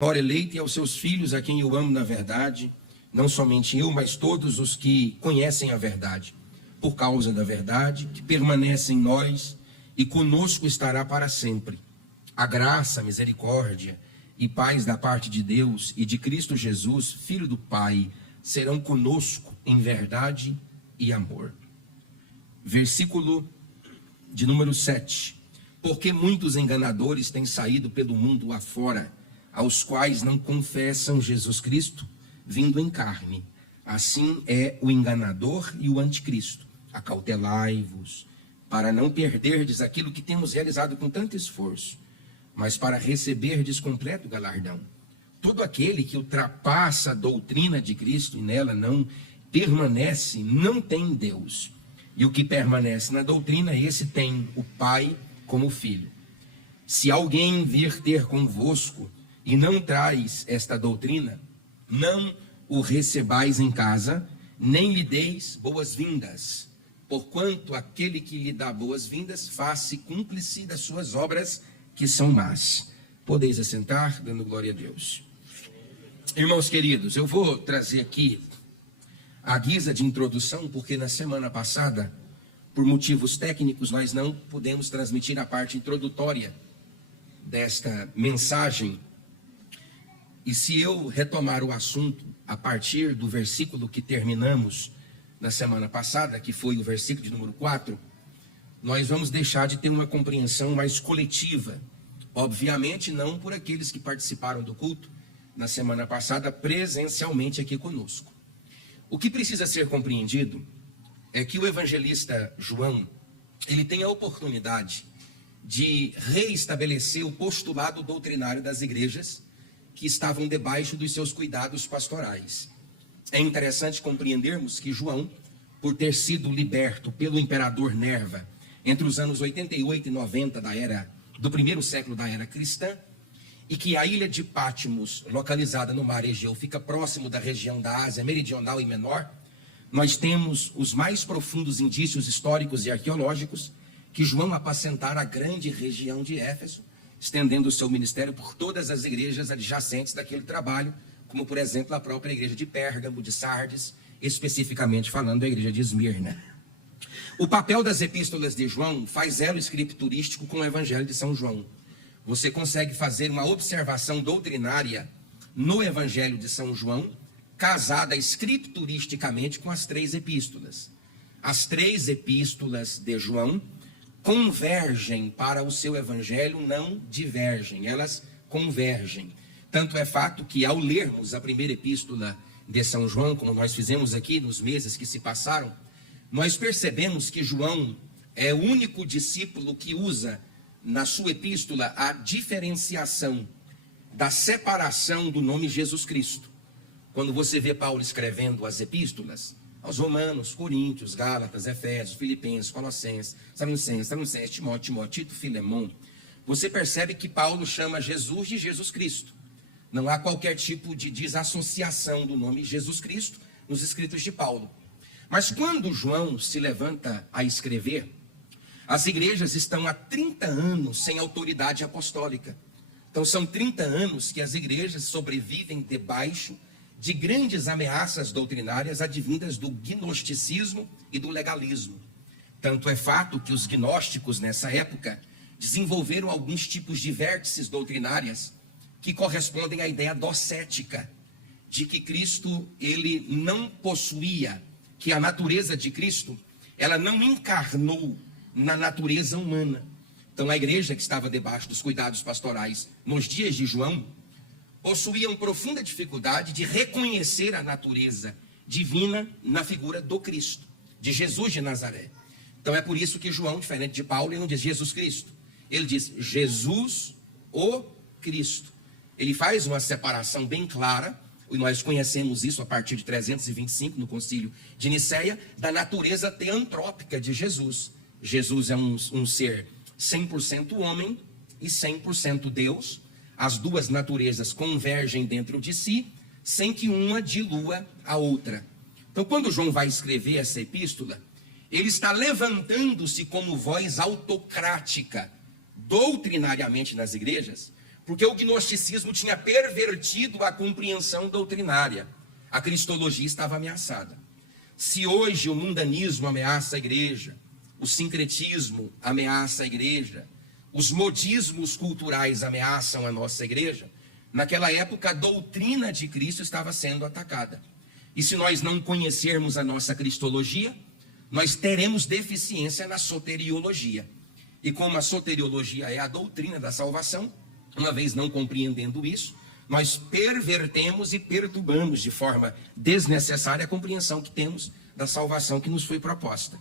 Ora, eleito e aos seus filhos, a quem eu amo na verdade, não somente eu, mas todos os que conhecem a verdade, por causa da verdade, que permanece em nós e conosco estará para sempre. A graça, a misericórdia e paz da parte de Deus e de Cristo Jesus, Filho do Pai, serão conosco em verdade e amor. Versículo de número 7. Porque muitos enganadores têm saído pelo mundo afora, aos quais não confessam Jesus Cristo, vindo em carne. Assim é o enganador e o anticristo. Acautelai-vos, para não perderdes aquilo que temos realizado com tanto esforço, mas para receberdes completo galardão. Todo aquele que ultrapassa a doutrina de Cristo e nela não permanece, não tem Deus. E o que permanece na doutrina, esse tem o Pai como filho. Se alguém vir ter convosco e não traz esta doutrina, não o recebais em casa, nem lhe deis boas-vindas, porquanto aquele que lhe dá boas-vindas faz-se cúmplice das suas obras que são más. Podeis assentar, dando glória a Deus. Irmãos queridos, eu vou trazer aqui a guisa de introdução, porque na semana passada, por motivos técnicos, nós não pudemos transmitir a parte introdutória desta mensagem. E se eu retomar o assunto a partir do versículo que terminamos na semana passada, que foi o versículo de número 4, nós vamos deixar de ter uma compreensão mais coletiva. Obviamente não por aqueles que participaram do culto na semana passada presencialmente aqui conosco. O que precisa ser compreendido é que o evangelista João, ele tem a oportunidade de reestabelecer o postulado doutrinário das igrejas que estavam debaixo dos seus cuidados pastorais. É interessante compreendermos que João, por ter sido liberto pelo imperador Nerva entre os anos 88 e 90 do primeiro século da era cristã, e que a ilha de Patmos, localizada no mar Egeu, fica próximo da região da Ásia Meridional e Menor, nós temos os mais profundos indícios históricos e arqueológicos que João apacentara a grande região de Éfeso, estendendo o seu ministério por todas as igrejas adjacentes daquele trabalho, como, por exemplo, a própria igreja de Pérgamo, de Sardes, especificamente falando da igreja de Esmirna. O papel das epístolas de João faz elo escriturístico com o evangelho de São João. Você consegue fazer uma observação doutrinária no evangelho de São João, casada escrituristicamente com as três epístolas. As três epístolas de João convergem para o seu evangelho, não divergem, elas convergem. Tanto é fato que, ao lermos a primeira epístola de São João, como nós fizemos aqui nos meses que se passaram, nós percebemos que João é o único discípulo que usa na sua epístola a diferenciação da separação do nome Jesus Cristo. Quando você vê Paulo escrevendo as epístolas aos Romanos, Coríntios, Gálatas, Efésios, Filipenses, Colossenses, Tessalonicenses, Timóteo, Tito, Filemão, você percebe que Paulo chama Jesus de Jesus Cristo. Não há qualquer tipo de desassociação do nome Jesus Cristo nos escritos de Paulo. Mas quando João se levanta a escrever, as igrejas estão há 30 anos sem autoridade apostólica. Então são 30 anos que as igrejas sobrevivem debaixo de grandes ameaças doutrinárias advindas do gnosticismo e do legalismo. Tanto é fato que os gnósticos, nessa época, desenvolveram alguns tipos de vértices doutrinárias que correspondem à ideia docética, de que Cristo, ele não possuía, que a natureza de Cristo, ela não encarnou na natureza humana. Então a igreja que estava debaixo dos cuidados pastorais nos dias de João, possuíam profunda dificuldade de reconhecer a natureza divina na figura do Cristo, de Jesus de Nazaré. Então é por isso que João, diferente de Paulo, ele não diz Jesus Cristo, ele diz Jesus o Cristo. Ele faz uma separação bem clara, e nós conhecemos isso a partir de 325, no concílio de Nicéia, da natureza teantrópica de Jesus. Jesus é um ser 100% homem e 100% Deus. As duas naturezas convergem dentro de si, sem que uma dilua a outra. Então, quando João vai escrever essa epístola, ele está levantando-se como voz autocrática, doutrinariamente nas igrejas, Porque o gnosticismo tinha pervertido a compreensão doutrinária. A cristologia estava ameaçada. Se hoje o mundanismo ameaça a igreja, o sincretismo ameaça a igreja, os modismos culturais ameaçam a nossa igreja, naquela época a doutrina de Cristo estava sendo atacada. E se nós não conhecermos a nossa cristologia, nós teremos deficiência na soteriologia. E como a soteriologia é a doutrina da salvação, uma vez não compreendendo isso, nós pervertemos e perturbamos de forma desnecessária a compreensão que temos da salvação que nos foi proposta.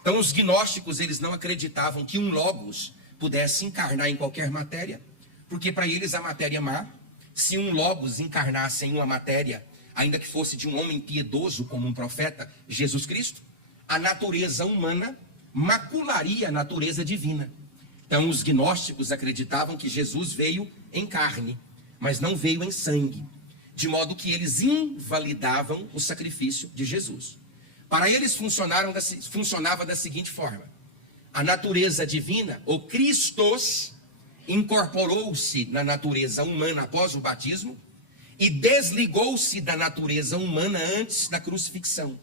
Então os gnósticos, eles não acreditavam que um logos pudesse encarnar em qualquer matéria, porque para eles a matéria é má. Se um logos encarnasse em uma matéria, ainda que fosse de um homem piedoso como um profeta, Jesus Cristo, a natureza humana macularia a natureza divina. Então os gnósticos acreditavam que Jesus veio em carne, mas não veio em sangue, de modo que eles invalidavam o sacrifício de Jesus. Para eles funcionava da seguinte forma: a natureza divina, o Christos, incorporou-se na natureza humana após o batismo e desligou-se da natureza humana antes da crucifixão.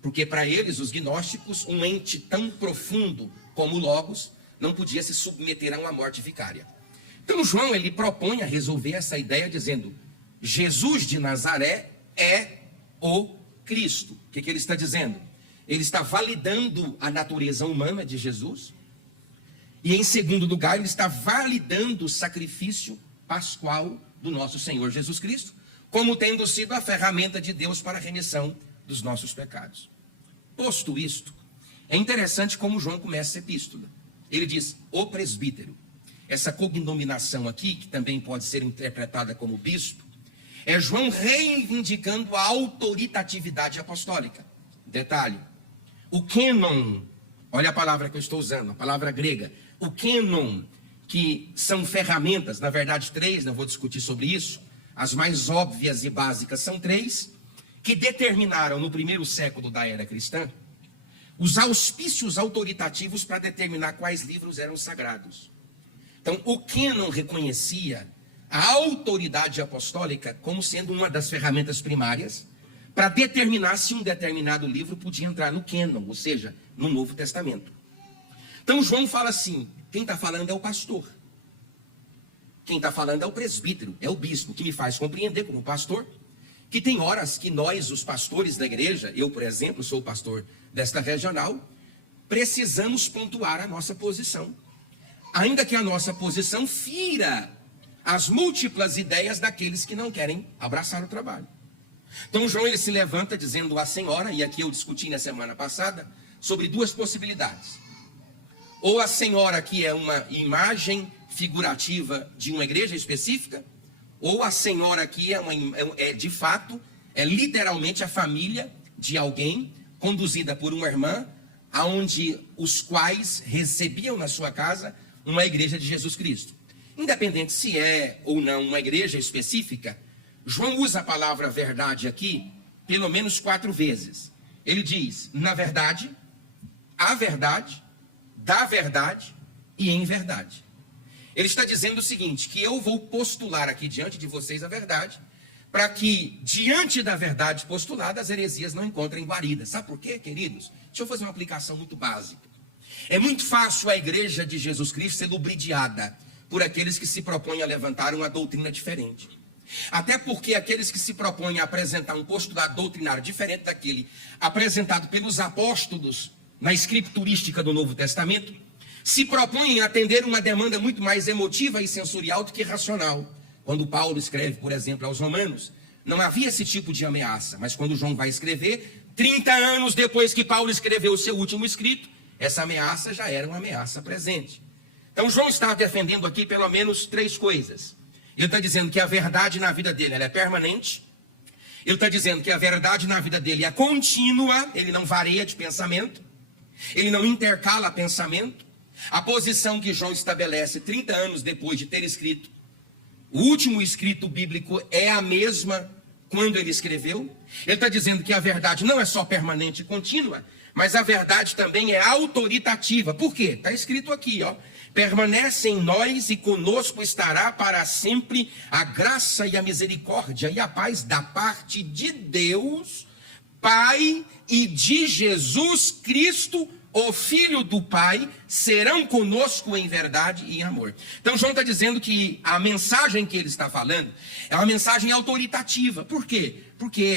Porque para eles, os gnósticos, um ente tão profundo como o Logos não podia se submeter a uma morte vicária. Então João, ele propõe a resolver essa ideia dizendo: Jesus de Nazaré é o Cristo. O que ele está dizendo? Ele está validando a natureza humana de Jesus. E em segundo lugar, ele está validando o sacrifício pascual do nosso Senhor Jesus Cristo, como tendo sido a ferramenta de Deus para a remissão dos nossos pecados. Posto isto, é interessante como João começa a epístola. Ele diz: o presbítero. Essa cognominação aqui, que também pode ser interpretada como bispo, é João reivindicando a autoritatividade apostólica. Detalhe: o cânon, olha a palavra que eu estou usando, a palavra grega, o cânon, que são ferramentas, na verdade 3, não vou discutir sobre isso, as mais óbvias e básicas são 3, que determinaram no primeiro século da era cristã os auspícios autoritativos para determinar quais livros eram sagrados. Então, o cânon reconhecia a autoridade apostólica como sendo uma das ferramentas primárias para determinar se um determinado livro podia entrar no cânon, ou seja, no Novo Testamento. Então, João fala assim: quem está falando é o pastor. Quem está falando é o presbítero, é o bispo, que me faz compreender como pastor que tem horas que nós, os pastores da igreja, eu, por exemplo, sou o pastor desta regional, precisamos pontuar a nossa posição. Ainda que a nossa posição fira as múltiplas ideias daqueles que não querem abraçar o trabalho. Então João, ele se levanta dizendo à senhora, e aqui eu discuti na semana passada, sobre duas possibilidades. Ou a senhora que é uma imagem figurativa de uma igreja específica, ou a senhora aqui de fato, é literalmente a família de alguém, conduzida por uma irmã, aonde os quais recebiam na sua casa uma igreja de Jesus Cristo. Independente se é ou não uma igreja específica, João usa a palavra verdade aqui pelo menos 4 vezes. Ele diz: na verdade, a verdade, da verdade e em verdade. Ele está dizendo o seguinte, que eu vou postular aqui diante de vocês a verdade, para que diante da verdade postulada as heresias não encontrem guarida. Sabe por quê, queridos? Deixa eu fazer uma aplicação muito básica. É muito fácil a igreja de Jesus Cristo ser lubridiada por aqueles que se propõem a levantar uma doutrina diferente. Até porque aqueles que se propõem a apresentar um postulado doutrinário diferente daquele apresentado pelos apóstolos na escriturística do Novo Testamento, se propõem a atender uma demanda muito mais emotiva e sensorial do que racional. Quando Paulo escreve, por exemplo, aos Romanos, não havia esse tipo de ameaça, mas quando João vai escrever, 30 anos depois que Paulo escreveu o seu último escrito, essa ameaça já era uma ameaça presente. Então João está defendendo aqui pelo menos 3 coisas. Ele está dizendo que a verdade na vida dele ela é permanente. Ele está dizendo que a verdade na vida dele é contínua, ele não varia de pensamento, ele não intercala pensamento. A posição que João estabelece 30 anos depois de ter escrito o último escrito bíblico é a mesma quando ele escreveu. Ele está dizendo que a verdade não é só permanente e contínua, mas a verdade também é autoritativa. Por quê? Está escrito aqui, ó. permanece em nós e conosco estará para sempre a graça e a misericórdia e a paz da parte de Deus, Pai, e de Jesus Cristo, o Filho do Pai, serão conosco em verdade e em amor. Então João está dizendo que a mensagem que ele está falando é uma mensagem autoritativa. Por quê? Porque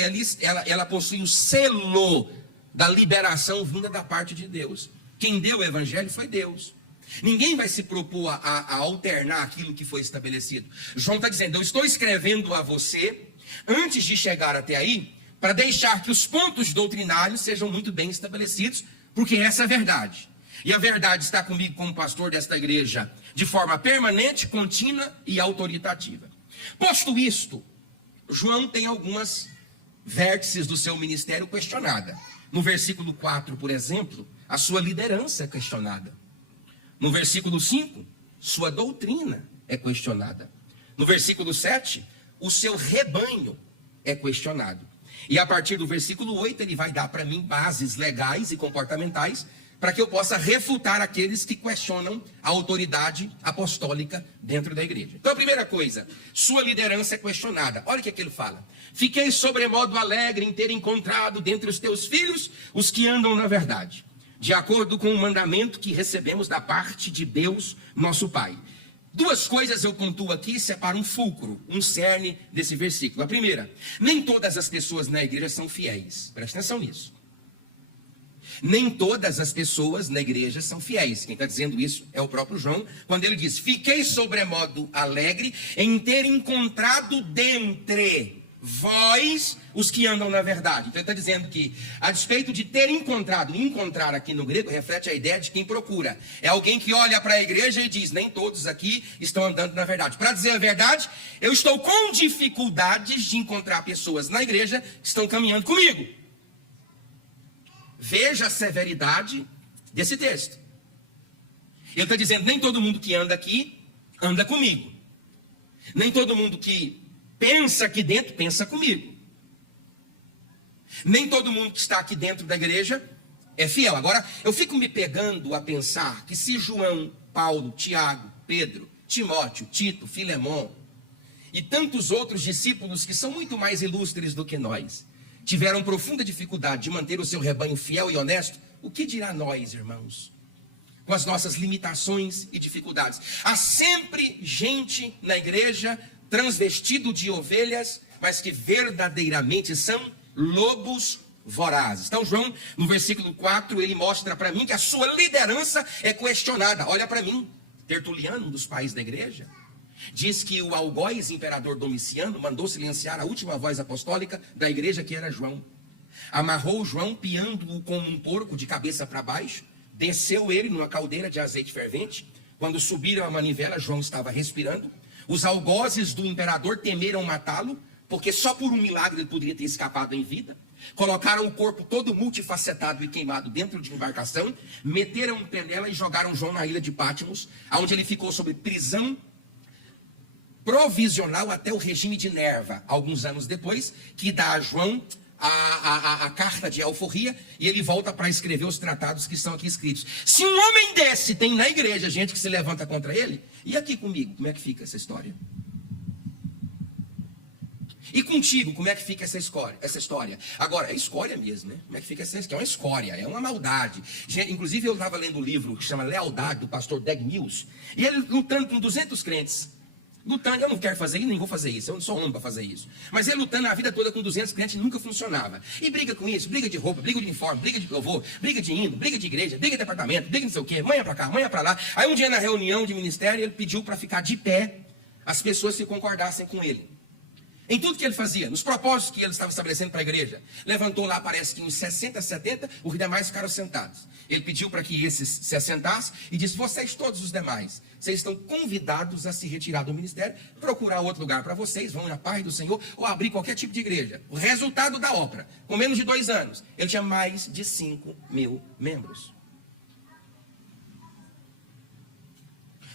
ela possui o selo da liberação vinda da parte de Deus. Quem deu o evangelho foi Deus. Ninguém vai se propor a alternar aquilo que foi estabelecido. João está dizendo, eu estou escrevendo a você, antes de chegar até aí, para deixar que os pontos doutrinários sejam muito bem estabelecidos, porque essa é a verdade. E a verdade está comigo como pastor desta igreja, de forma permanente, contínua e autoritativa. Posto isto, João tem algumas vértices do seu ministério questionada. No versículo 4, por exemplo, a sua liderança é questionada. No versículo 5, sua doutrina é questionada. No versículo 7, o seu rebanho é questionado. E a partir do versículo 8, ele vai dar para mim bases legais e comportamentais para que eu possa refutar aqueles que questionam a autoridade apostólica dentro da igreja. Então, a primeira coisa, sua liderança é questionada. Olha o que ele fala. Fiquei sobremodo alegre em ter encontrado dentre os teus filhos os que andam na verdade, de acordo com o mandamento que recebemos da parte de Deus, nosso Pai. Duas coisas eu pontuo aqui, separo um fulcro, um cerne desse versículo. A primeira, nem todas as pessoas na igreja são fiéis. Presta atenção nisso. Nem todas as pessoas na igreja são fiéis. Quem está dizendo isso é o próprio João, quando ele diz, fiquei sobremodo alegre em ter encontrado dentre vós os que andam na verdade. Então ele está dizendo que, a despeito de ter encontrado, encontrar aqui no grego reflete a ideia de quem procura. É alguém que olha para a igreja e diz, nem todos aqui estão andando na verdade. Para dizer a verdade, eu estou com dificuldades de encontrar pessoas na igreja que estão caminhando comigo. Veja a severidade desse texto. Ele está dizendo, nem todo mundo que anda aqui, anda comigo. Nem todo mundo que pensa aqui dentro, pensa comigo. Nem todo mundo que está aqui dentro da igreja é fiel. Agora, eu fico me pegando a pensar que se João, Paulo, Tiago, Pedro, Timóteo, Tito, Filemon e tantos outros discípulos que são muito mais ilustres do que nós, tiveram profunda dificuldade de manter o seu rebanho fiel e honesto, o que dirá nós, irmãos? Com as nossas limitações e dificuldades. Há sempre gente na igreja transvestido de ovelhas, mas que verdadeiramente são lobos vorazes. Então João, no versículo 4, ele mostra para mim que a sua liderança é questionada. Olha para mim, Tertuliano, um dos pais da igreja, diz que o algoz imperador Domiciano mandou silenciar a última voz apostólica da igreja, que era João. Amarrou João, piando-o como um porco de cabeça para baixo, desceu ele numa caldeira de azeite fervente. Quando subiram a manivela, João estava respirando. Os algozes do imperador temeram matá-lo, porque só por um milagre ele poderia ter escapado em vida. Colocaram o corpo todo multifacetado e queimado dentro de embarcação, meteram um pé nela e jogaram João na ilha de Patmos, onde ele ficou sob prisão provisional até o regime de Nerva, alguns anos depois, que dá a João a carta de alforria, e ele volta para escrever os tratados que estão aqui escritos. Se um homem desse tem na igreja gente que se levanta contra ele, e aqui comigo, como é que fica essa história? E contigo, como é que fica essa história? Agora, é escória mesmo, né? Como é que fica essa história? É uma escória, é uma maldade. Inclusive, eu estava lendo um livro que chama Lealdade, do pastor Dag Mills, e ele lutando com 200 crentes. Lutando, eu não quero fazer isso, nem vou fazer isso, eu não sou homem para fazer isso. Mas ele lutando a vida toda com 200 crentes, nunca funcionava. E briga com isso, briga de roupa, briga de uniforme, briga de louvor, briga de hino, briga de igreja, briga de departamento, briga de não sei o quê, manha para cá, manha para lá. Aí um dia na reunião de ministério, ele pediu para ficar de pé as pessoas que concordassem com ele. Em tudo que ele fazia, nos propósitos que ele estava estabelecendo para a igreja. Levantou lá, parece que uns 60, 70, os demais ficaram sentados. Ele pediu para que esses se assentassem e disse, vocês todos os demais, vocês estão convidados a se retirar do ministério, procurar outro lugar para vocês, vão na paz do Senhor, ou abrir qualquer tipo de igreja. O resultado da obra, com menos de 2 anos, ele tinha mais de 5.000 membros.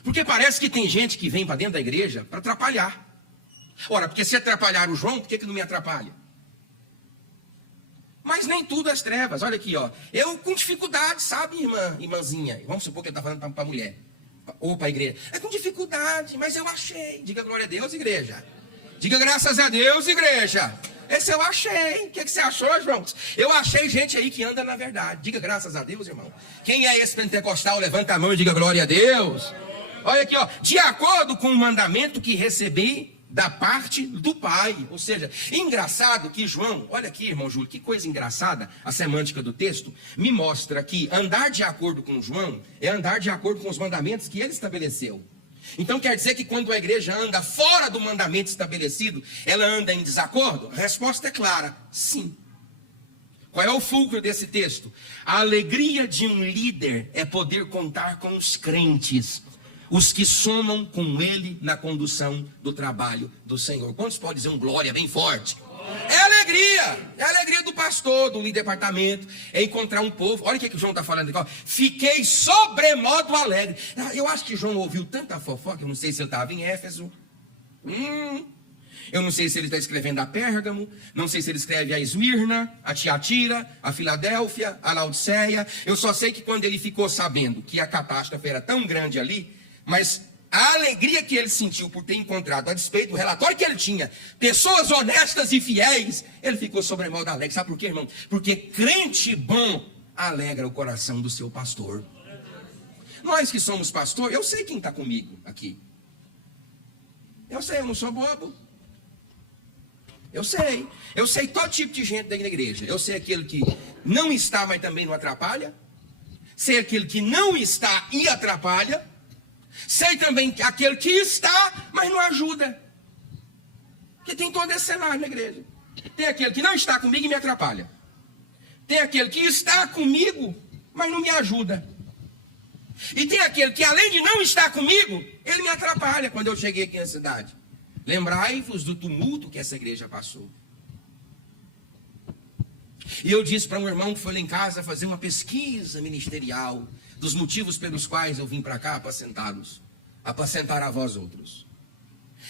Porque parece que tem gente que vem para dentro da igreja para atrapalhar. Ora, porque se atrapalhar o João, por que não me atrapalha? Mas nem tudo é as trevas. Olha aqui, ó. Eu com dificuldade, sabe, irmãzinha? Vamos supor que ele está falando para a mulher. Opa, igreja. É com dificuldade, mas eu achei. Diga glória a Deus, igreja. Diga graças a Deus, igreja. Esse eu achei. O que você achou, irmãos? Eu achei gente aí que anda na verdade. Diga graças a Deus, irmão. Quem é esse pentecostal? Levanta a mão e diga glória a Deus. Olha aqui, ó. De acordo com o mandamento que recebi da parte do Pai. Ou seja, engraçado que João, olha aqui, irmão Júlio, que coisa engraçada, a semântica do texto, me mostra que andar de acordo com João é andar de acordo com os mandamentos que ele estabeleceu. Então quer dizer que quando a igreja anda fora do mandamento estabelecido, ela anda em desacordo? A resposta é clara, sim. Qual é o fulcro desse texto? A alegria de um líder é poder contar com os crentes, os que somam com ele na condução do trabalho do Senhor. Quantos podem dizer um glória bem forte? É a alegria do pastor, do líder de departamento, é encontrar um povo. Olha o que o João está falando aqui, ó. Fiquei sobremodo alegre. Eu acho que João ouviu tanta fofoca, eu não sei se ele estava em Éfeso. Eu não sei se ele está escrevendo a Pérgamo, não sei se ele escreve a Esmirna, a Tiatira, a Filadélfia, a Laodiceia. Eu só sei que quando ele ficou sabendo que a catástrofe era tão grande ali, mas a alegria que ele sentiu por ter encontrado, a despeito do relatório que ele tinha, pessoas honestas e fiéis, ele ficou sobremodo alegre. Sabe por quê, irmão? Porque crente bom alegra o coração do seu pastor. Nós que somos pastor, eu sei quem está comigo aqui. Eu sei, eu não sou bobo. Eu sei todo tipo de gente da igreja. Eu sei aquele que não está, mas também não atrapalha. Sei aquele que não está e atrapalha. Sei também aquele que está, mas não ajuda. Porque tem todo esse cenário na igreja. Tem aquele que não está comigo e me atrapalha. Tem aquele que está comigo, mas não me ajuda. E tem aquele que, além de não estar comigo, ele me atrapalha quando eu cheguei aqui na cidade. Lembrai-vos do tumulto que essa igreja passou. E eu disse para um irmão que foi lá em casa fazer uma pesquisa ministerial dos motivos pelos quais eu vim para cá apacentar a vós outros.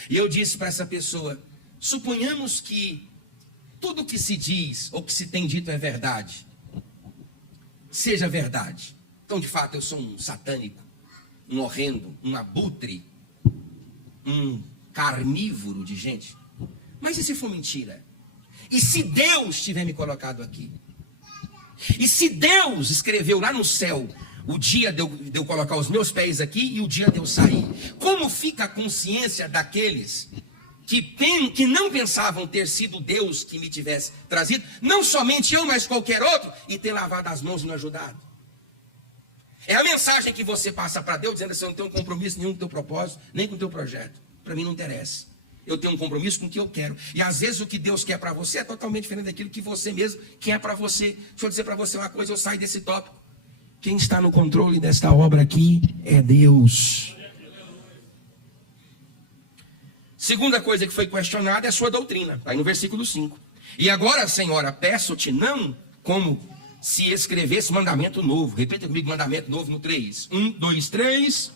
E eu disse para essa pessoa, suponhamos que tudo que se diz ou que se tem dito é verdade, seja verdade. Então, de fato, eu sou um satânico, um horrendo, um abutre, um carnívoro de gente. Mas e se for mentira? E se Deus tiver me colocado aqui? E se Deus escreveu lá no céu o dia de eu colocar os meus pés aqui e o dia de eu sair? Como fica a consciência daqueles que não pensavam ter sido Deus que me tivesse trazido, não somente eu, mas qualquer outro, e ter lavado as mãos e me ajudado? É a mensagem que você passa para Deus, dizendo assim, eu não tenho compromisso nenhum com o teu propósito, nem com o teu projeto. Para mim não interessa. Eu tenho um compromisso com o que eu quero. E às vezes o que Deus quer para você é totalmente diferente daquilo que você mesmo quer para você. Deixa eu dizer para você uma coisa, eu saio desse tópico. Quem está no controle desta obra aqui é Deus. Segunda coisa que foi questionada é a sua doutrina. Está aí no versículo 5. E agora, Senhora, peço-te não como se escrevesse mandamento novo. Repita comigo, mandamento novo no 3. 1, 2, 3.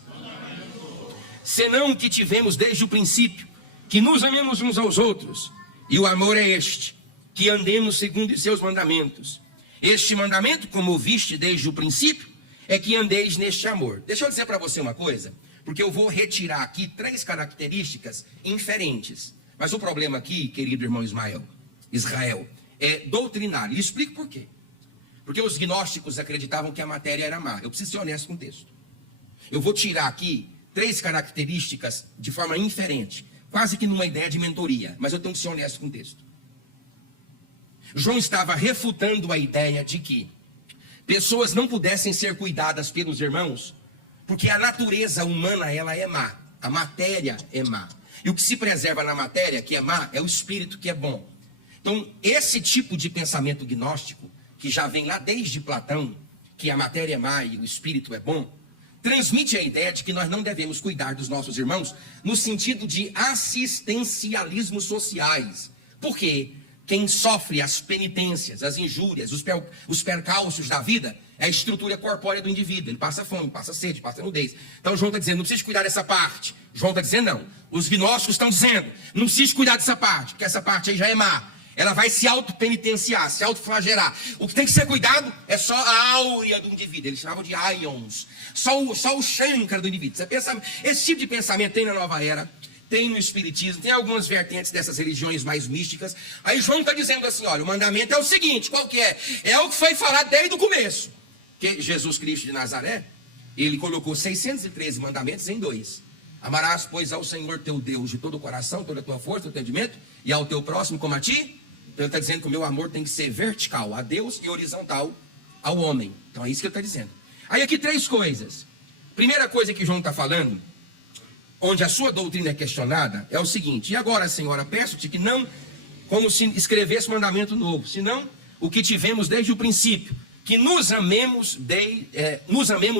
Senão o que tivemos desde o princípio, que nos amemos uns aos outros. E o amor é este, que andemos segundo os seus mandamentos. Este mandamento, como ouviste desde o princípio, é que andeis neste amor. Deixa eu dizer para você uma coisa, porque eu vou retirar aqui 3 características inferentes. Mas o problema aqui, querido irmão Israel, é doutrinário. E explico por quê. Porque os gnósticos acreditavam que a matéria era má. Eu preciso ser honesto com o texto. Eu vou tirar aqui 3 características de forma inferente, quase que numa ideia de mentoria, mas eu tenho que ser honesto com o texto. João estava refutando a ideia de que pessoas não pudessem ser cuidadas pelos irmãos, porque a natureza humana, ela é má, a matéria é má. E o que se preserva na matéria, que é má, é o espírito que é bom. Então, esse tipo de pensamento gnóstico, que já vem lá desde Platão, que a matéria é má e o espírito é bom, transmite a ideia de que nós não devemos cuidar dos nossos irmãos no sentido de assistencialismos sociais. Por quê? Quem sofre as penitências, as injúrias, os percalços da vida é a estrutura corpórea do indivíduo. Ele passa fome, passa sede, passa nudez. Então João está dizendo, não precisa cuidar dessa parte. João está dizendo, não. Os gnósticos estão dizendo, não precisa cuidar dessa parte, porque essa parte aí já é má. ela vai se autopenitenciar, se autoflagelar. O que tem que ser cuidado é só a áurea do indivíduo. Eles chamavam de ions. Só o chankra do indivíduo. Você pensa, esse tipo de pensamento tem na Nova Era, tem no Espiritismo, tem algumas vertentes dessas religiões mais místicas. Aí João está dizendo assim, olha, o mandamento é o seguinte, qual que é? É o que foi falado desde o começo. Que Jesus Cristo de Nazaré, ele colocou 613 mandamentos em 2. Amarás, pois, ao Senhor teu Deus de todo o coração, toda a tua força, todo o entendimento, e ao teu próximo como a ti. Então ele está dizendo que o meu amor tem que ser vertical a Deus e horizontal ao homem. Então é isso que ele está dizendo. Aí aqui 3 coisas. Primeira coisa que João está falando, onde a sua doutrina é questionada, é o seguinte: e agora, Senhora, peço-te que não, como se escrevesse mandamento novo, senão o que tivemos desde o princípio, que nos amemos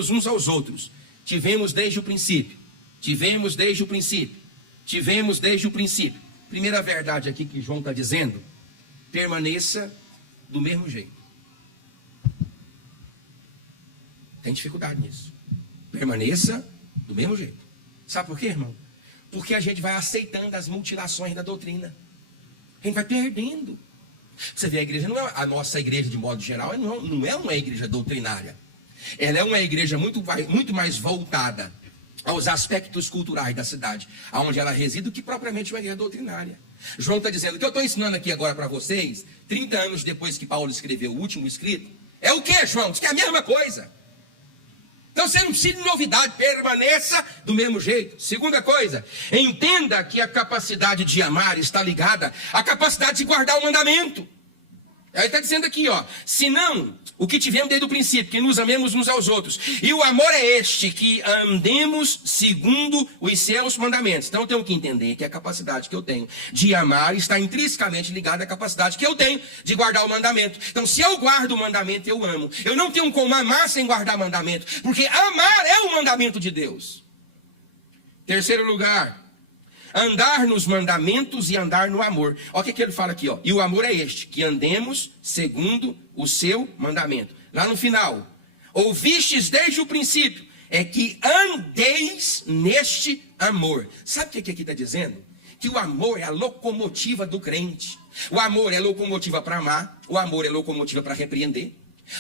uns aos outros. Tivemos desde o princípio. Tivemos desde o princípio. Tivemos desde o princípio. Primeira verdade aqui que João está dizendo: permaneça do mesmo jeito. Tem dificuldade nisso. Permaneça do mesmo jeito. Sabe por quê, irmão? Porque a gente vai aceitando as mutilações da doutrina. A gente vai perdendo. Você vê, a igreja não é, a nossa igreja de modo geral não é uma igreja doutrinária. Ela é uma igreja muito mais voltada aos aspectos culturais da cidade, aonde ela reside, do que propriamente uma igreja doutrinária. João está dizendo, o que eu estou ensinando aqui agora para vocês, 30 anos depois que Paulo escreveu o último escrito, é o que, João? Diz que é a mesma coisa. Então você não precisa de novidade, permaneça do mesmo jeito. Segunda coisa, entenda que a capacidade de amar está ligada à capacidade de guardar o mandamento. Aí está dizendo aqui, ó, senão o que tivemos desde o princípio, que nos amemos uns aos outros. E o amor é este, que andemos segundo os seus mandamentos. Então eu tenho que entender que a capacidade que eu tenho de amar está intrinsecamente ligada à capacidade que eu tenho de guardar o mandamento. Então se eu guardo o mandamento, eu amo. Eu não tenho como amar sem guardar o mandamento, porque amar é o mandamento de Deus. Terceiro lugar, andar nos mandamentos e andar no amor. Olha o que ele fala aqui, ó. E o amor é este, que andemos segundo o seu mandamento. Lá no final, ouvistes desde o princípio, é que andeis neste amor. Sabe o que aqui está dizendo? Que o amor é a locomotiva do crente. O amor é locomotiva para amar. O amor é locomotiva para repreender.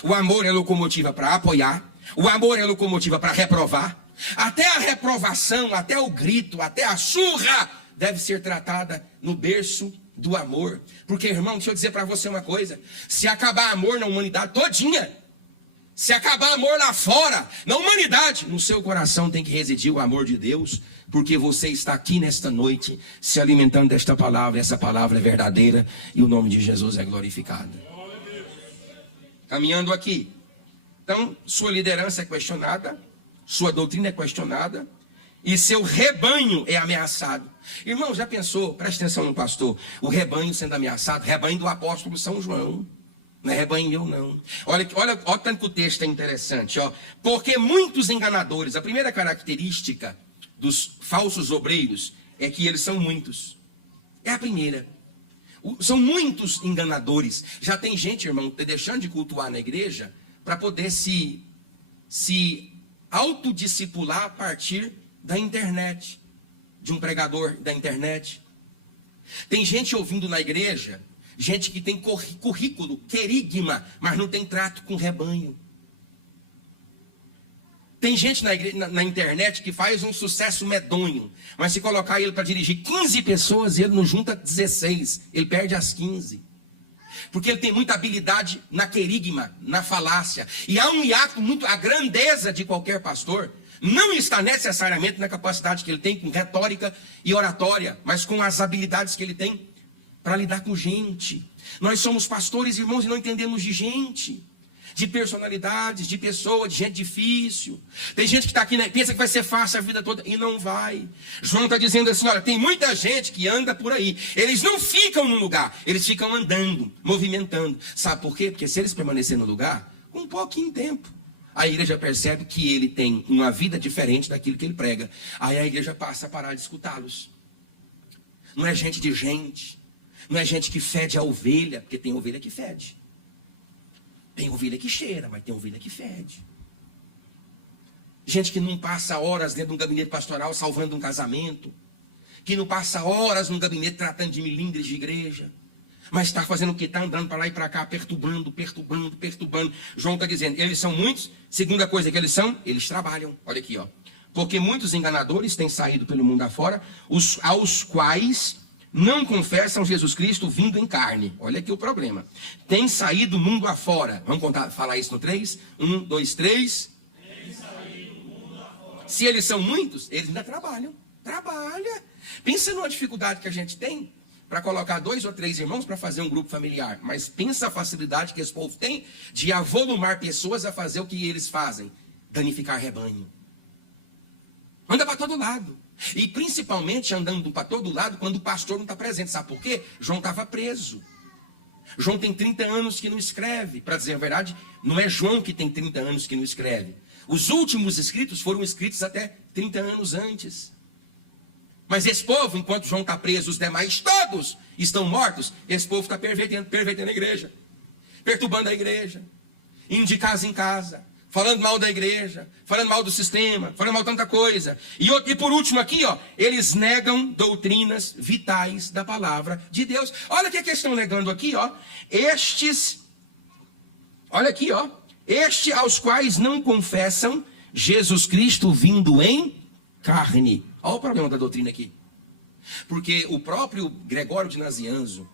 O amor é locomotiva para apoiar. O amor é locomotiva para reprovar. Até a reprovação, até o grito, até a surra deve ser tratada no berço do amor. Porque, irmão, deixa eu dizer para você uma coisa: se acabar amor na humanidade todinha, se acabar amor lá fora, na humanidade, no seu coração tem que residir o amor de Deus, porque você está aqui nesta noite se alimentando desta palavra. Essa palavra é verdadeira e o nome de Jesus é glorificado. Caminhando aqui, então, sua liderança é questionada, sua doutrina é questionada e seu rebanho é ameaçado. Irmão, já pensou? Preste atenção no pastor. O rebanho sendo ameaçado, rebanho do apóstolo São João. Não é rebanho meu, não. Olha tanto que o texto é interessante. Ó. Porque muitos enganadores, a primeira característica dos falsos obreiros é que eles são muitos. É a primeira. São muitos enganadores. Já tem gente, irmão, deixando de cultuar na igreja para poder se autodiscipular a partir da internet, de um pregador da internet. Tem gente ouvindo na igreja, gente que tem currículo, querigma, mas não tem trato com rebanho. Tem gente na internet que faz um sucesso medonho, mas se colocar ele para dirigir 15 pessoas, ele não junta 16, ele perde as 15. Porque ele tem muita habilidade na querigma, na falácia. E há um hiato muito... A grandeza de qualquer pastor não está necessariamente na capacidade que ele tem com retórica e oratória, mas com as habilidades que ele tem para lidar com gente. Nós somos pastores, irmãos, e não entendemos de gente, de personalidades, de pessoa, de gente difícil. Tem gente que está aqui, né, pensa que vai ser fácil a vida toda, e não vai. João está dizendo assim, olha, tem muita gente que anda por aí. Eles não ficam num lugar, eles ficam andando, movimentando. Sabe por quê? Porque se eles permanecerem no lugar, com um pouquinho tempo, a igreja percebe que ele tem uma vida diferente daquilo que ele prega. Aí a igreja passa a parar de escutá-los. Não é gente de gente, não é gente que fede a ovelha, porque tem ovelha que fede. Tem ovelha que cheira, mas tem ovelha que fede. Gente que não passa horas dentro de um gabinete pastoral salvando um casamento. Que não passa horas num gabinete tratando de milindres de igreja. Mas está fazendo o quê? Está andando para lá e para cá, perturbando. João está dizendo, eles são muitos. Segunda coisa que eles são, eles trabalham. Olha aqui, ó. Porque muitos enganadores têm saído pelo mundo afora, aos quais não confessam Jesus Cristo vindo em carne. Olha aqui o problema. Tem saído mundo afora. Vamos falar isso no 3? 1, 2, 3. Tem saído mundo afora. Se eles são muitos, eles ainda trabalham. Trabalha. Pensa numa dificuldade que a gente tem para colocar 2 ou 3 irmãos para fazer um grupo familiar. Mas pensa a facilidade que esse povo tem de avolumar pessoas a fazer o que eles fazem. Danificar rebanho. Anda para todo lado. E principalmente andando para todo lado quando o pastor não está presente. Sabe por quê? João estava preso. João tem 30 anos que não escreve. Para dizer a verdade, não é João que tem 30 anos que não escreve. Os últimos escritos foram escritos até 30 anos antes. Mas esse povo, enquanto João está preso, os demais todos estão mortos. Esse povo está pervertendo a igreja. Perturbando a igreja. Indo de casa em casa. Falando mal da igreja, falando mal do sistema, falando mal de tanta coisa. E por último aqui, ó, eles negam doutrinas vitais da palavra de Deus. Olha o que eles estão negando aqui, ó. Olha aqui, ó. Aos quais não confessam Jesus Cristo vindo em carne. Olha o problema da doutrina aqui. Porque o próprio Gregório de Nazianzo,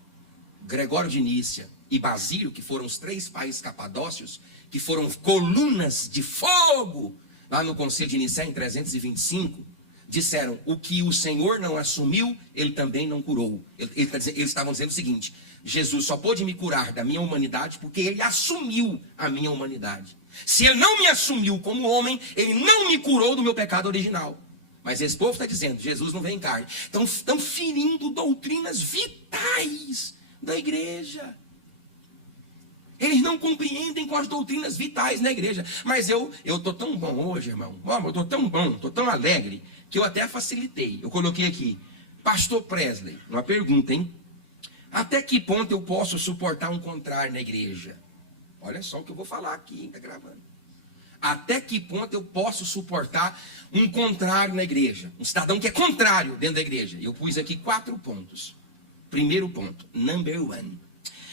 Gregório de Nícia e Basílio, que foram os 3 pais capadócios, que foram colunas de fogo, lá no Concílio de Nicéia, em 325, disseram, o que o Senhor não assumiu, ele também não curou. Eles estavam dizendo o seguinte, Jesus só pôde me curar da minha humanidade, porque ele assumiu a minha humanidade. Se ele não me assumiu como homem, ele não me curou do meu pecado original. Mas esse povo está dizendo, Jesus não vem em carne. Então estão ferindo doutrinas vitais da igreja. Eles não compreendem com as doutrinas vitais na igreja. Mas eu estou tão bom hoje, irmão. Eu estou tão bom, estou tão alegre, que eu até facilitei. Eu coloquei aqui, Pastor Presley, uma pergunta, hein? Até que ponto eu posso suportar um contrário na igreja? Olha só o que eu vou falar aqui, está gravando. Até que ponto eu posso suportar um contrário na igreja? Um cidadão que é contrário dentro da igreja. Eu pus aqui 4 pontos. Primeiro ponto, number 1.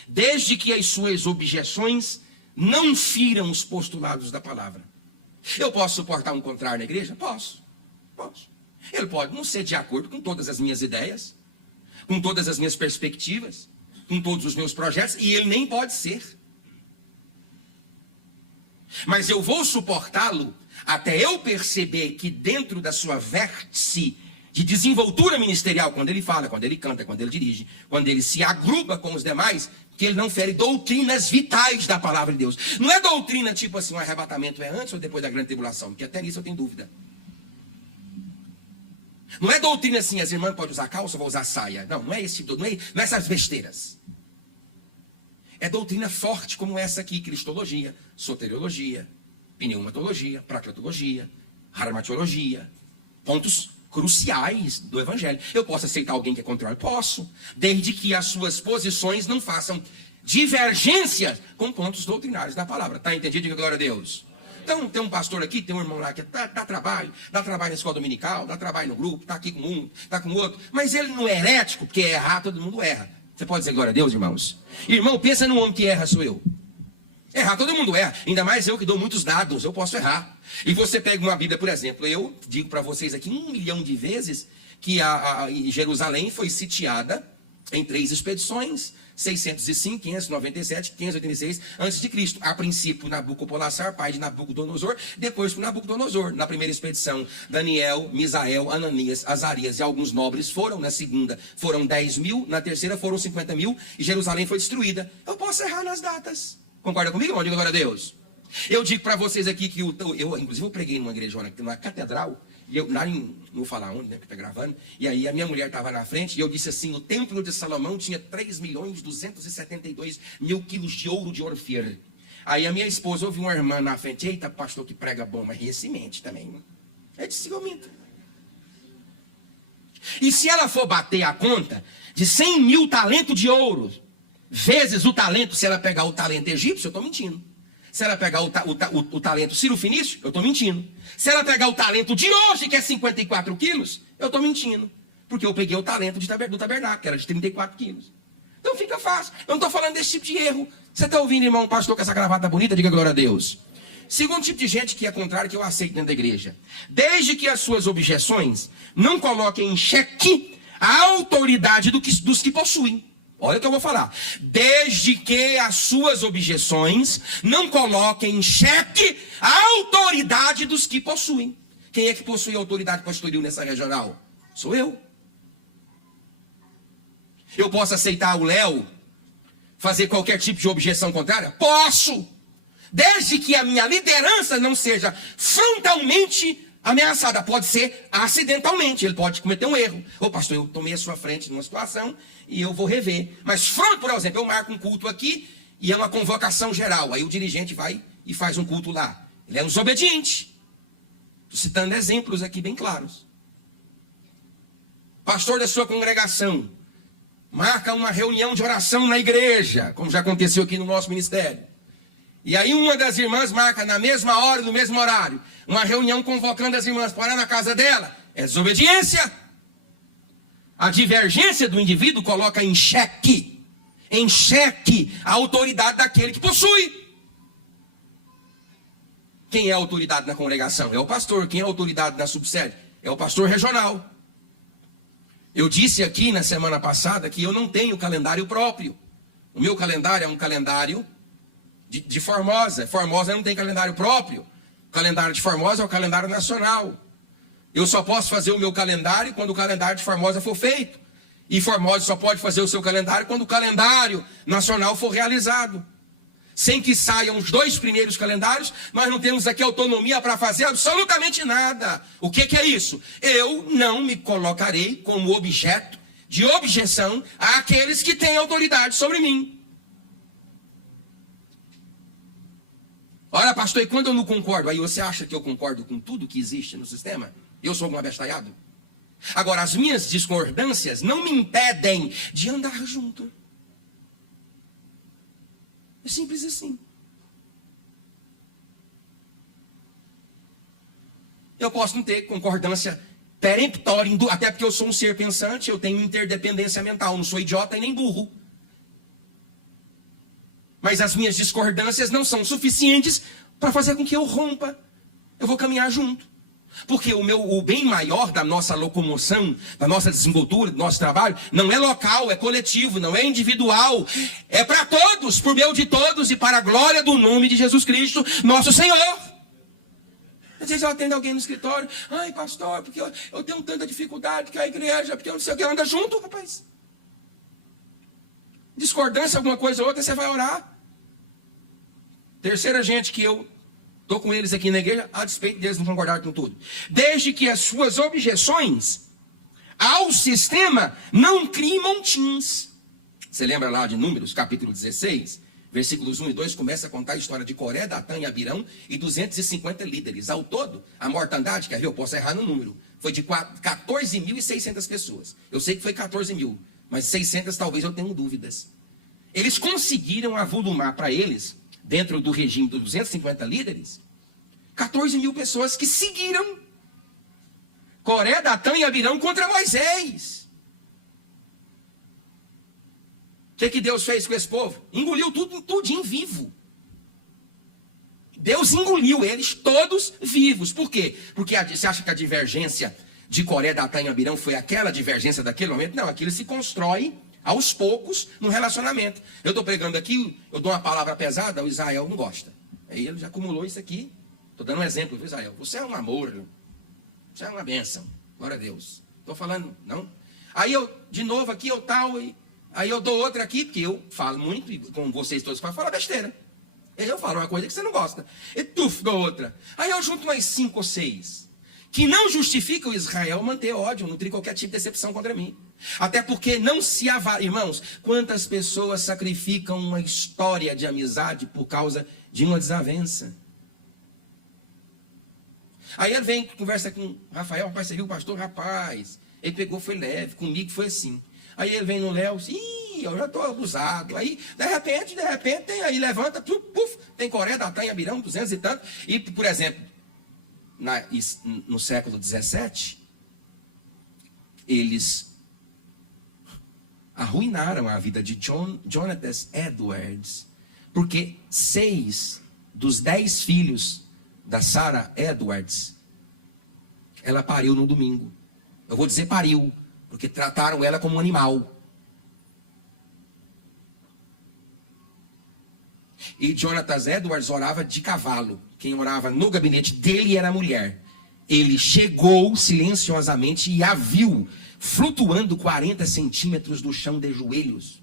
Desde que as suas objeções não firam os postulados da palavra. Eu posso suportar um contrário na igreja? Posso. Ele pode não ser de acordo com todas as minhas ideias, com todas as minhas perspectivas, com todos os meus projetos, e ele nem pode ser. Mas eu vou suportá-lo até eu perceber que dentro da sua vértice de desenvoltura ministerial, quando ele fala, quando ele canta, quando ele dirige, quando ele se agrupa com os demais, que ele não fere doutrinas vitais da palavra de Deus. Não é doutrina tipo assim, o arrebatamento é antes ou depois da grande tribulação, porque até nisso eu tenho dúvida. Não é doutrina assim, as irmãs podem usar calça ou vão usar saia. Não é esse tipo, não é essas besteiras. É doutrina forte como essa aqui, cristologia, soteriologia, pneumatologia, proctologia, harmatiologia, pontos cruciais do evangelho. Eu posso aceitar alguém que é contrário? Posso, desde que as suas posições não façam divergência com pontos doutrinários da palavra. Está entendido? Diga glória a Deus. Então, tem um pastor aqui, tem um irmão lá que dá trabalho na escola dominical, dá trabalho no grupo, está aqui com um, está com o outro, mas ele não é herético, porque errar, todo mundo erra. Você pode dizer glória a Deus, irmãos? Irmão, pensa num homem que erra, sou eu. Errar, todo mundo erra. Ainda mais eu que dou muitos dados, eu posso errar. E você pega uma Bíblia, por exemplo, eu digo para vocês aqui 1 milhão de vezes que Jerusalém foi sitiada em 3 expedições, 605, 597, 586 a.C. A princípio, Nabucodonosor, pai de Nabucodonosor, depois por Nabucodonosor. Na primeira expedição, Daniel, Misael, Ananias, Azarias e alguns nobres foram. Na segunda, foram 10 mil. Na terceira, foram 50 mil. E Jerusalém foi destruída. Eu posso errar nas datas. Concorda comigo, irmão? Diga glória a Deus. Eu digo para vocês aqui que inclusive eu preguei numa igrejona, numa catedral, e eu não vou falar onde, né, que está gravando, e aí a minha mulher estava na frente, e eu disse assim, o templo de Salomão tinha 3.272.000 quilos de ouro de Ofir. Aí a minha esposa ouviu uma irmã na frente, eita, pastor que prega bom, mas esse mente também. Eu disse, eu minto. E se ela for bater a conta de 100 mil talentos de ouro, vezes o talento, se ela pegar o talento egípcio, eu estou mentindo. Se ela pegar o talento Ciro-Fenício, eu estou mentindo. Se ela pegar o talento de hoje, que é 54 quilos, eu estou mentindo. Porque eu peguei o talento do tabernáculo, que era de 34 quilos. Então fica fácil. Eu não estou falando desse tipo de erro. Você está ouvindo, irmão, pastor, com essa gravata bonita? Diga glória a Deus. Segundo tipo de gente que é contrário, que eu aceito dentro da igreja. Desde que as suas objeções não coloquem em xeque a autoridade dos que possuem. Olha o que eu vou falar. Desde que as suas objeções não coloquem em xeque a autoridade dos que possuem. Quem é que possui a autoridade pastoril nessa regional? Sou eu. Eu posso aceitar o Léo fazer qualquer tipo de objeção contrária? Posso! Desde que a minha liderança não seja frontalmente ameaçada. Pode ser acidentalmente. Ele pode cometer um erro. Ô pastor, eu tomei a sua frente numa situação e eu vou rever. Mas por exemplo, eu marco um culto aqui e é uma convocação geral. Aí o dirigente vai e faz um culto lá. Ele é um desobediente. Estou citando exemplos aqui bem claros. Pastor da sua congregação marca uma reunião de oração na igreja, como já aconteceu aqui no nosso ministério. E aí uma das irmãs marca na mesma hora, no mesmo horário, uma reunião convocando as irmãs para ir na casa dela. É desobediência. A divergência do indivíduo coloca em xeque a autoridade daquele que possui. Quem é a autoridade na congregação? É o pastor. Quem é a autoridade na subsede? É o pastor regional. Eu disse aqui na semana passada que eu não tenho calendário próprio. O meu calendário é um calendário de Formosa. Formosa não tem calendário próprio. O calendário de Formosa é o calendário nacional. Eu só posso fazer o meu calendário quando o calendário de Formosa for feito. E Formosa só pode fazer o seu calendário quando o calendário nacional for realizado. Sem que saiam os 2 primeiros calendários, nós não temos aqui autonomia para fazer absolutamente nada. O que é isso? Eu não me colocarei como objeto de objeção àqueles que têm autoridade sobre mim. Olha, pastor, e quando eu não concordo? Aí você acha que eu concordo com tudo que existe no sistema? Eu sou um abestalhado? Agora, as minhas discordâncias não me impedem de andar junto. É simples assim. Eu posso não ter concordância peremptória, até porque eu sou um ser pensante, eu tenho interdependência mental, não sou idiota e nem burro. Mas as minhas discordâncias não são suficientes para fazer com que eu rompa. Eu vou caminhar junto. Porque o bem maior da nossa locomoção, da nossa desenvoltura, do nosso trabalho, não é local, é coletivo, não é individual. É para todos, por meio de todos e para a glória do nome de Jesus Cristo, nosso Senhor. Às vezes eu atendo alguém no escritório. Ai, pastor, porque eu tenho tanta dificuldade que a igreja, porque eu não sei o que, anda junto, rapaz. Discordância, alguma coisa ou outra, você vai orar. Terceira gente que eu estou com eles aqui na igreja, a despeito deles não concordarem com tudo. Desde que as suas objeções ao sistema não criem montins. Você lembra lá de Números, capítulo 16, versículos 1 e 2, começa a contar a história de Coré, Datã e Abirão e 250 líderes. Ao todo, a mortandade, quer ver, eu posso errar no número, foi de 14.600 pessoas. Eu sei que foi 14 mil, mas 600 talvez eu tenha dúvidas. Eles conseguiram avolumar para eles, dentro do regime dos 250 líderes, 14 mil pessoas que seguiram Coré, Datã e Abirão contra Moisés. O que Deus fez com esse povo? Engoliu tudinho vivo. Deus engoliu eles todos vivos. Por quê? Porque você acha que a divergência de Coré, Datã e Abirão foi aquela divergência daquele momento? Não, aquilo se constrói aos poucos no relacionamento. Eu estou pregando aqui, eu dou uma palavra pesada, o Israel não gosta. Aí ele já acumulou isso aqui. Estou dando um exemplo, viu, Israel? Você é um amor, você é uma bênção. Glória a Deus. Estou falando, não? Aí eu, de novo aqui, eu tal, aí eu dou outra aqui, porque eu falo muito, e com vocês todos falam besteira. Aí eu falo uma coisa que você não gosta. E dou outra. Aí eu junto mais 5 ou 6. Que não justifica o Israel manter ódio, nutrir qualquer tipo de decepção contra mim. Até porque não se avalia. Irmãos, quantas pessoas sacrificam uma história de amizade por causa de uma desavença? Aí ele vem, conversa com Rafael, rapaz, você viu o pastor? Rapaz, ele pegou, foi leve, comigo foi assim. Aí ele vem no Léo, eu já estou abusado. Aí, de repente, tem aí, levanta, puf, tem Coré, Datã e Abirão, 200 e tanto. E, por exemplo, no século XVII, arruinaram a vida de Jonathan Edwards, porque 6 dos 10 filhos da Sarah Edwards, ela pariu no domingo. Eu vou dizer pariu, porque trataram ela como um animal. E Jonathan Edwards orava de cavalo. Quem orava no gabinete dele era a mulher. Ele chegou silenciosamente e a viu flutuando 40 centímetros do chão de joelhos.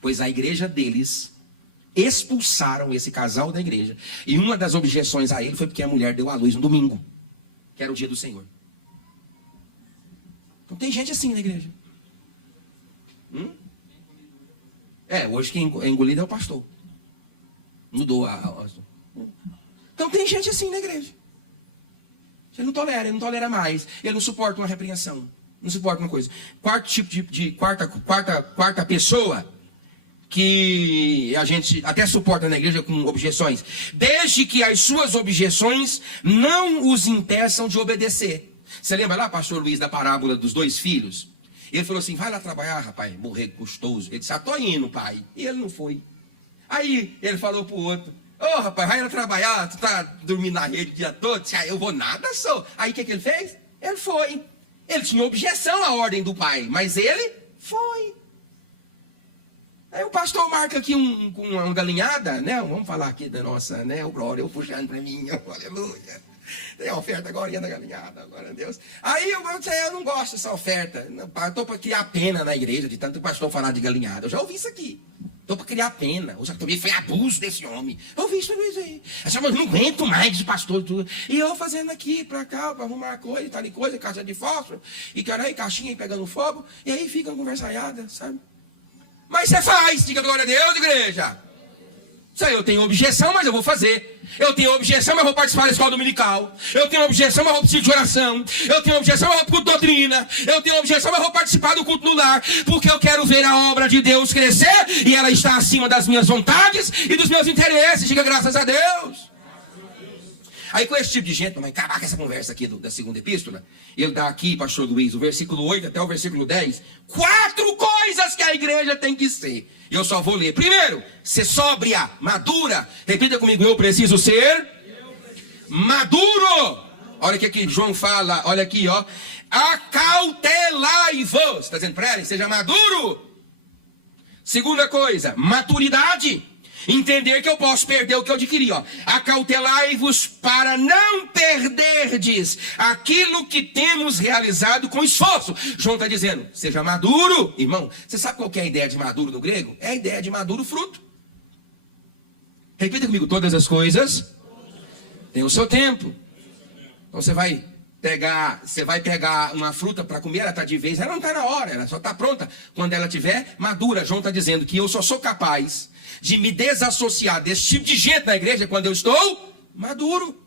Pois a igreja deles expulsaram esse casal da igreja. E uma das objeções a ele foi porque a mulher deu à luz no domingo, que era o dia do Senhor. Então tem gente assim na igreja. Hoje quem é engolido é o pastor. Mudou Então tem gente assim na igreja. Ele não tolera mais. Ele não suporta uma repreensão. Não suporta uma coisa. Quarto tipo quarta pessoa que a gente até suporta na igreja com objeções. Desde que as suas objeções não os impeçam de obedecer. Você lembra lá, pastor Luiz, da parábola dos 2 filhos? Ele falou assim, vai lá trabalhar, rapaz, morrer custoso. Ele disse, tô indo, pai. E ele não foi. Aí ele falou pro outro, rapaz, vai lá trabalhar, tu tá dormindo na rede o dia todo? Disse, eu vou nada, sou. Aí o que ele fez? Ele foi. Ele tinha objeção à ordem do pai, mas ele foi. Aí o pastor marca aqui uma galinhada, né? Vamos falar aqui da nossa, né? O glória, eu puxando para mim, aleluia. Tem a oferta agora da galinhada, glória a Deus. Aí eu não gosto dessa oferta. Eu estou para criar pena na igreja, de tanto o pastor falar de galinhada. Eu já ouvi isso aqui. Estou para criar pena. Eu já também foi abuso desse homem. Eu ouvi isso aí. Mas eu não aguento mais de pastor tudo. E eu fazendo aqui, para cá, para arrumar coisa, tal e coisa, caixa de fósforo, e caralho, caixinha pegando fogo, e aí fica uma conversaiada, sabe? Mas você faz, diga glória a Deus, igreja. Isso aí, eu tenho objeção, mas eu vou fazer. Eu tenho objeção, mas vou participar da escola dominical. Eu tenho objeção, mas vou precisar de oração. Eu tenho objeção, mas vou pro culto de doutrina. Eu tenho objeção, mas vou participar do culto no lar. Porque eu quero ver a obra de Deus crescer. E ela está acima das minhas vontades e dos meus interesses. Diga graças a Deus. Aí com esse tipo de gente, vamos acabar com essa conversa aqui da segunda epístola. Ele dá aqui, pastor Luiz, o versículo 8 até o versículo 10. 4 coisas que a igreja tem que ser. Eu só vou ler. Primeiro, ser sóbria, madura. Repita comigo, eu preciso ser maduro. Olha o que João fala, olha aqui, ó. Acautelai-vos. Está dizendo para ele, seja maduro. Segunda coisa, maturidade. Entender que eu posso perder o que eu adquiri, ó. Acautelai-vos para não perderdes aquilo que temos realizado com esforço. João está dizendo, seja maduro, irmão. Você sabe qual que é a ideia de maduro no grego? É a ideia de maduro fruto. Repita comigo, todas as coisas têm o seu tempo. Então você vai pegar uma fruta para comer, ela está de vez, ela não está na hora, ela só está pronta quando ela estiver madura. João está dizendo que eu só sou capaz de me desassociar desse tipo de gente na igreja quando eu estou maduro,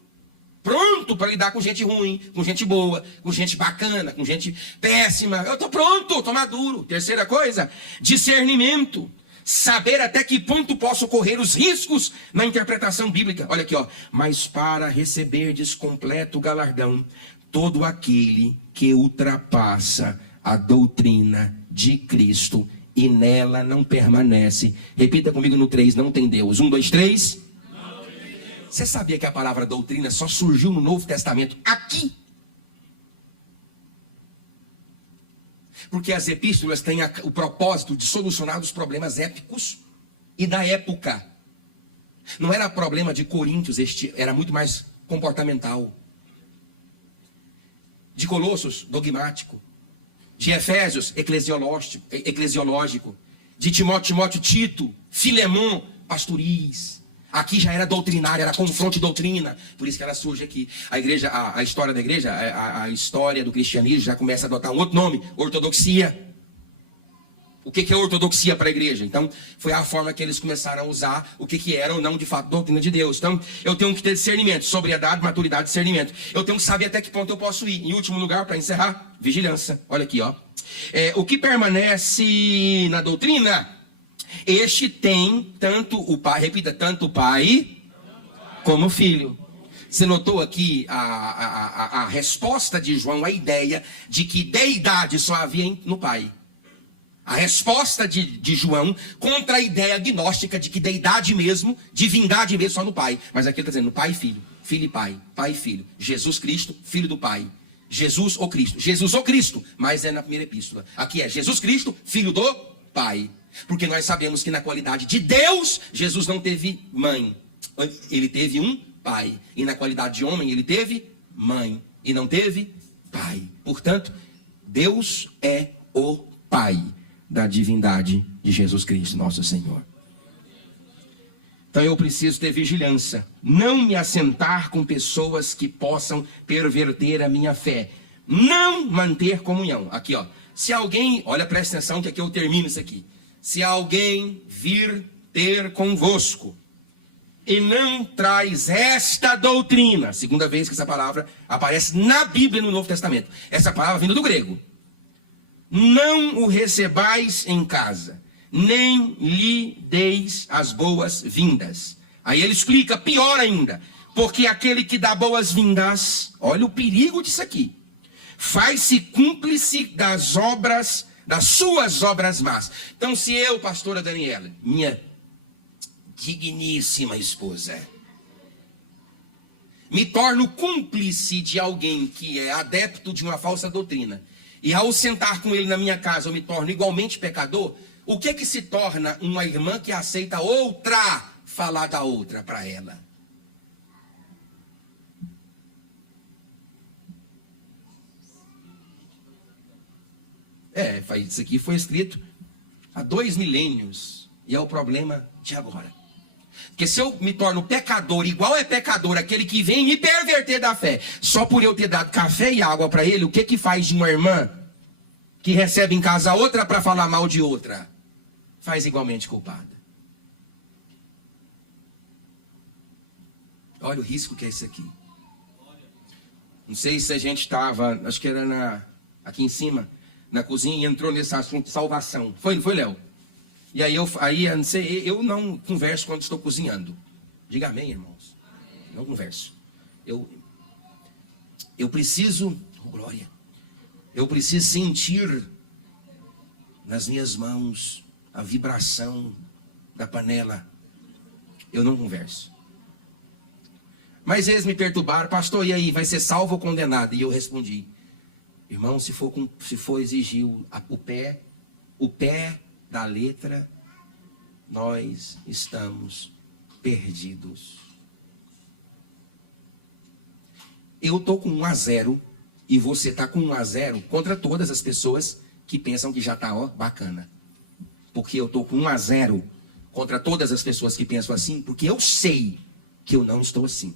pronto para lidar com gente ruim, com gente boa, com gente bacana, com gente péssima. Eu estou pronto, estou maduro. Terceira coisa, discernimento. Saber até que ponto posso correr os riscos na interpretação bíblica. Olha aqui, ó. Mas para receberdes completo galardão, todo aquele que ultrapassa a doutrina de Cristo e nela não permanece. Repita comigo no 3, não tem Deus. 1, 2, 3. Você sabia que a palavra doutrina só surgiu no Novo Testamento aqui? Porque as epístolas têm o propósito de solucionar os problemas épicos e da época. Não era problema de Coríntios, era muito mais comportamental. De Colossos, dogmático. De Efésios, eclesiológico. De Timóteo, Tito, Filemon, pastoris. Aqui já era doutrinária, era confronto de doutrina. Por isso que ela surge aqui. A igreja, a história da igreja, a história do cristianismo já começa a adotar um outro nome, ortodoxia. O que é ortodoxia para a igreja? Então, foi a forma que eles começaram a usar o que era ou não, de fato, doutrina de Deus. Então, eu tenho que ter discernimento, sobriedade, maturidade, discernimento. Eu tenho que saber até que ponto eu posso ir. Em último lugar, para encerrar, vigilância. Olha aqui, ó. O que permanece na doutrina, este tem tanto o pai, repita, tanto o pai como o filho. Você notou aqui a resposta de João, a ideia de que deidade só havia no pai. A resposta de João contra a ideia gnóstica de que deidade mesmo, divindade mesmo, só no Pai. Mas aqui ele está dizendo Pai e Filho, Filho e Pai, Pai e Filho. Jesus Cristo, Filho do Pai. Jesus ou Cristo. Jesus ou Cristo, mas é na primeira epístola. Aqui é Jesus Cristo, Filho do Pai. Porque nós sabemos que na qualidade de Deus, Jesus não teve mãe. Ele teve um pai. E na qualidade de homem, ele teve mãe. E não teve pai. Portanto, Deus é o Pai da divindade de Jesus Cristo, nosso Senhor. Então eu preciso ter vigilância. Não me assentar com pessoas que possam perverter a minha fé. Não manter comunhão. Aqui, ó. Se alguém, olha, presta atenção que aqui eu termino isso aqui. Se alguém vir ter convosco e não traz esta doutrina, segunda vez que essa palavra aparece na Bíblia no Novo Testamento. Essa palavra vindo do grego. Não o recebais em casa, nem lhe deis as boas-vindas. Aí ele explica, pior ainda, porque aquele que dá boas-vindas, olha o perigo disso aqui, faz-se cúmplice das obras, das suas obras más. Então se eu, pastora Daniela, minha digníssima esposa, me torno cúmplice de alguém que é adepto de uma falsa doutrina, e ao sentar com ele na minha casa eu me torno igualmente pecador, o que se torna uma irmã que aceita outra falar da outra para ela? Isso aqui foi escrito há 2 milênios e é o problema de agora. Porque se eu me torno pecador, igual é pecador aquele que vem me perverter da fé, só por eu ter dado café e água para ele, o que faz de uma irmã que recebe em casa outra para falar mal de outra? Faz igualmente culpada. Olha o risco que é isso aqui. Não sei se a gente estava, acho que era aqui em cima, na cozinha, e entrou nesse assunto de salvação. Foi, não foi, Léo? E aí, eu não sei, eu não converso quando estou cozinhando. Diga amém, irmãos. Não converso. Eu preciso, oh glória, eu preciso sentir nas minhas mãos a vibração da panela. Eu não converso. Mas eles me perturbaram, pastor, e aí, vai ser salvo ou condenado? E eu respondi, irmão, se for exigir o pé da letra, nós estamos perdidos. Eu estou com 1-0 e você está com 1-0 contra todas as pessoas que pensam que já está bacana. Porque eu estou com 1-0 contra todas as pessoas que pensam assim, porque eu sei que eu não estou assim.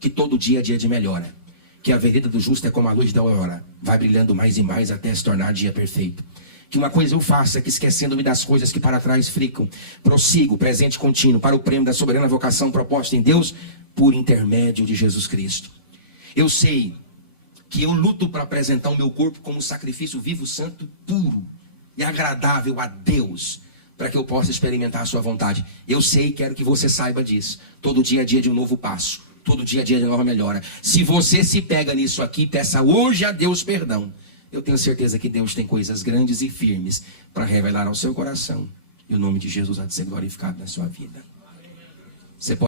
Que todo dia é dia de melhora. Que a vereda do justo é como a luz da aurora, vai brilhando mais e mais até se tornar dia perfeito. Que uma coisa eu faça, que esquecendo-me das coisas que para trás ficam, prossigo, presente contínuo, para o prêmio da soberana vocação proposta em Deus, por intermédio de Jesus Cristo. Eu sei que eu luto para apresentar o meu corpo como sacrifício vivo, santo, puro e agradável a Deus, para que eu possa experimentar a sua vontade. Eu sei e quero que você saiba disso. Todo dia é dia de um novo passo. Todo dia é dia de nova melhora. Se você se pega nisso aqui, peça hoje a Deus perdão. Eu tenho certeza que Deus tem coisas grandes e firmes para revelar ao seu coração. E o nome de Jesus há de ser glorificado na sua vida. Você pode